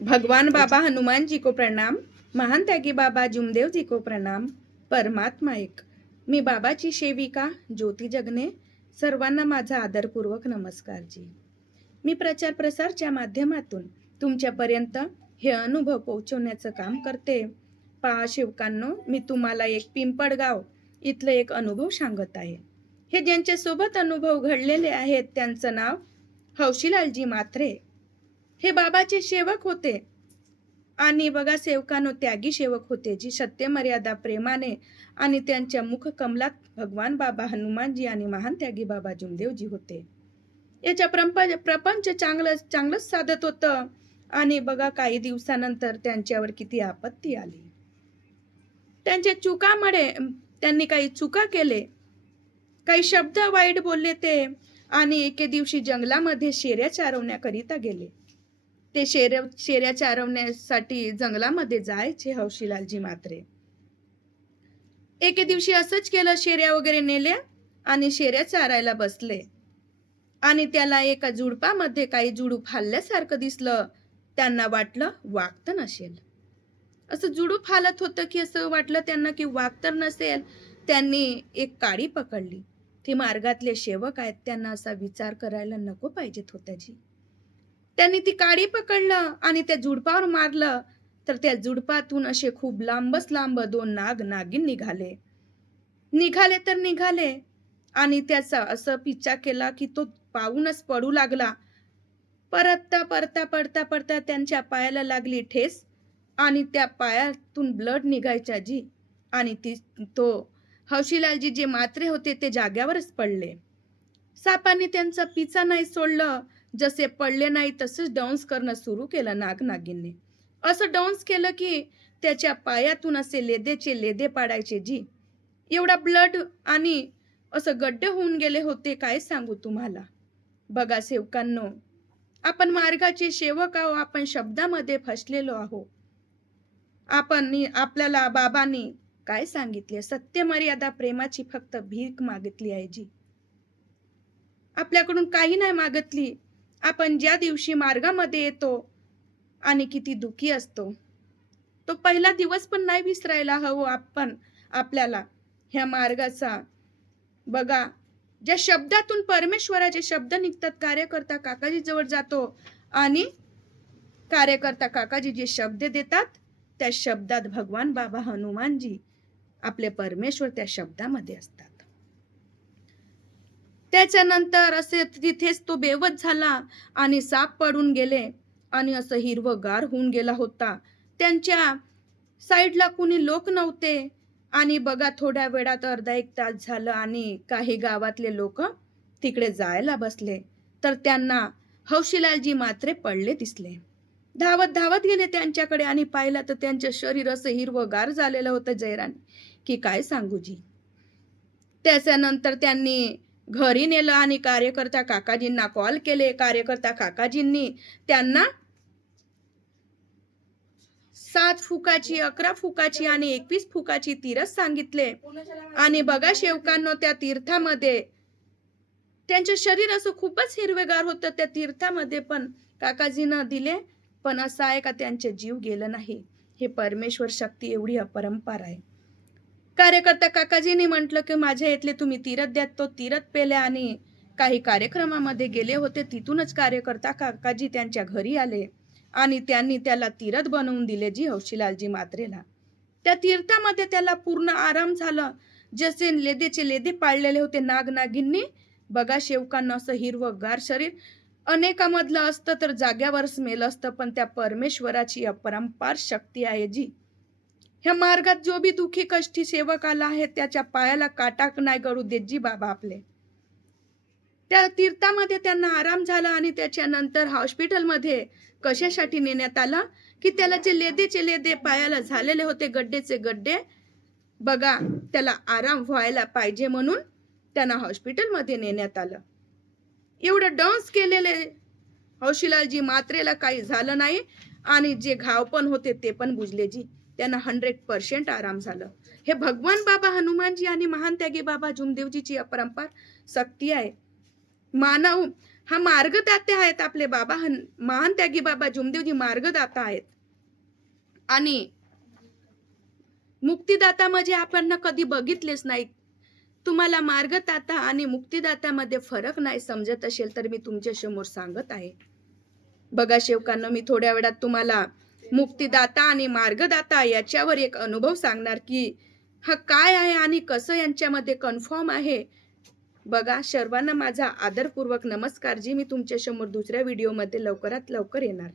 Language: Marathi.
भगवान बाबा हनुमान जी को प्रणाम। महान त्यागी बाबा जुमदेव जी को प्रणाम। परमात्मा एक। मी बाबाची सेविका ज्योती जगने। सर्वांना माझा आदरपूर्वक नमस्कार जी। मी प्रचार प्रसारच्या माध्यमातून तुमच्यापर्यंत हे अनुभव पोहोचवण्याचं काम करते। पहा शिवकांनो, मी तुम्हाला एक पिंपळगाव इथलं एक अनुभव सांगत आहे। हे ज्यांच्या सोबत अनुभव घडलेले आहेत त्यांचं नाव हौशीलालजी म्हात्रे। हे बाबाचे सेवक होते आणि बघा सेवकांनो, त्यागी सेवक होते जी सत्य मर्यादा प्रेमाने आणि त्यांच्या मुख कमलात भगवान बाबा हनुमानजी आणि महान त्यागी बाबा जुमदेवजी होते। याच्या प्रपंच चांगलंच साधत होतं आणि बघा काही दिवसानंतर त्यांच्यावर किती आपत्ती आली। त्यांच्या चुकामुळे त्यांनी काही चुका केले, काही शब्द वाईट बोलले ते, आणि एके दिवशी जंगलामध्ये शेऱ्या चारवण्याकरिता गेले। ते शेऱ्या चारवण्यासाठी जंगलामध्ये जायचे हौशीलालजी म्हात्रे। एके दिवशी असंच केलं, शेऱ्या वगैरे नेल्या आणि शेऱ्या चारायला बसले आणि त्याला एका झुडपामध्ये काही झुडूप हल्ल्यासारखं दिसलं। त्यांना वाटलं वाघ तर नसेल, असं झुडूप हालत होतं की असं वाटलं त्यांना की वाघ तर नसेल। त्यांनी एक काडी पकडली। ते मार्गातले सेवक आहेत, त्यांना असा विचार करायला नको पाहिजेत होता जी। त्यांनी ती काडी पकडलं आणि त्या झुडपावर मारलं, तर त्या झुडपातून असे खूप लांब दोन नागिन निघाले आणि त्याचा असं पिच्छा केला की तो पाहूनच पडू लागला। पडता त्यांच्या पायाला लागली ठेस आणि त्या पायातून ब्लड निघायचा जी, आणि तो हौशीलालजी जे म्हात्रे होते ते जाग्यावरच पडले। सापाने त्यांचा पिच्छा नाही सोडलं। जसे पडले नाही तसंच डान्स करणं सुरू केलं नागिनने। असं डान्स केलं की त्याच्या पायातून असे लेदे पाडायचे जी। एवढा ब्लड आणि असं गड्डे होऊन गेले होते, काय सांगू तुम्हाला। बघा सेवकांनो, आपण मार्गाचे सेवक आहो, आपण शब्दामध्ये फसलेलो आहो। आपल्याला बाबांनी काय सांगितले, सत्य मर्यादा प्रेमाची फक्त भीक मागितली आहे जी। आपल्याकडून काही नाही मागितली। आपण ज्या दिवशी मार्गामध्ये येतो आणि किती दुःखी असतो, तो पहिला दिवस पण नाही विसरायला हवं आपण आपल्याला ह्या मार्गाचा। बघा, ज्या शब्दातून परमेश्वराचे शब्द निघतात, कार्यकर्ता काकाजी जवळ जातो आणि कार्यकर्ता काकाजी जे शब्द देतात त्या शब्दात भगवान बाबा हनुमानजी आपले परमेश्वर त्या शब्दामध्ये असतात। त्याच्यानंतर असे तिथेच तो बेवत झाला आणि साप पडून गेले आणि असं हिरवगार होऊन गेला होता। त्यांच्या साईडला कुणी लोक नव्हते आणि बघा थोड्या वेळात अर्धा एक तास झालं आणि काही गावातले लोक तिकडे जायला बसले, तर त्यांना हौशीलालजी म्हात्रे पडले दिसले। धावत गेले त्यांच्याकडे आणि पाहिलं तर त्यांचे शरीर असं हिरवगार झालेलं होतं जयराने की काय सांगू जी। त्याच्यानंतर त्यांनी घरी नेलं आणि कार्यकर्ता काकाजींना कॉल केले। कार्यकर्ता काकाजींनी त्यांना 7 फुकाची, 11 फुकाची आणि 21 फुकाची तीरथ सांगितले। आणि बघा शेवकांनो, त्या तीर्थामध्ये त्यांचे शरीर असं खूपच हिरवेगार होतं। त्या तीर्थामध्ये पण काकाजींना दिले, पण असं आहे का त्यांचे जीव गेलं नाही। हे परमेश्वर शक्ती एवढी अपरंपार आहे। कार्यकर्ता काकाजींनी म्हटलं की माझ्या इथले तुम्ही तीरथ द्या। तो तीरथ पेले आणि काही कार्यक्रमामध्ये गेले होते, तिथूनच कार्यकर्ता काकाजी त्यांच्या घरी आले आणि त्यांनी त्याला तीरथ बनवून दिले जी हौशीलालजी म्हात्रेला। त्या तीर्थामध्ये त्याला पूर्ण आराम झाला। जसे लेदे पाळलेले होते नागिननी, बघा शेवकांना असं हिरवगार शरीर अनेकामधलं असतं तर जाग्यावरच मेलं असतं, पण त्या परमेश्वराची अपरंपार शक्ती आहे जी। ह्या मार्गात जो भी दुखी कष्टी सेवक आला आहे त्याच्या पायाला काटा नाही गळू देत जी बाबा आपले। त्या तीर्थामध्ये त्यांना आराम झाला आणि त्याच्यानंतर हॉस्पिटलमध्ये कशासाठी नेण्यात आला की त्याला जे लेदे पायाला झालेले होते गड्डेचे गड्डे, बघा त्याला आराम व्हायला पाहिजे म्हणून त्यांना हॉस्पिटलमध्ये नेण्यात आलं। एवढं डान्स केलेले हौशीलालजी म्हात्रेला काही झालं नाही आणि जे घाव पण होते ते पण बुजले जी। त्यांना 100% आराम झालं। हे भगवान बाबा हनुमानजी आणि महान त्यागी बाबा जुमदेवजीची अपरंपार शक्ती आहे। मानव हा मार्गदाते आहेत आपले बाबा. महान त्यागी बाबा जुमदेवजी मार्गदाता आहेत. आणि मुक्तिदाता म्हणजे आपण कधी बघितलेच नाही. तुम्हाला मार्गदाता आणि मुक्तिदातामध्ये फरक नाही समजत असेल तर मी तुमच्या समोर सांगत आहे. बघा सेवकांनो, मी थोड्या वेळात तुम्हाला मुक्तिदाता आणि मार्गदाता याच्यावर एक अनुभव सांगणार की हा काय आहे आणि कसं यांच्यामध्ये कन्फर्म आहे. बघा, सर्वांना माझा आदरपूर्वक नमस्कार, जी मी तुमच्या समोर दुसऱ्या व्हिडिओमध्ये लवकरात लवकर येणार.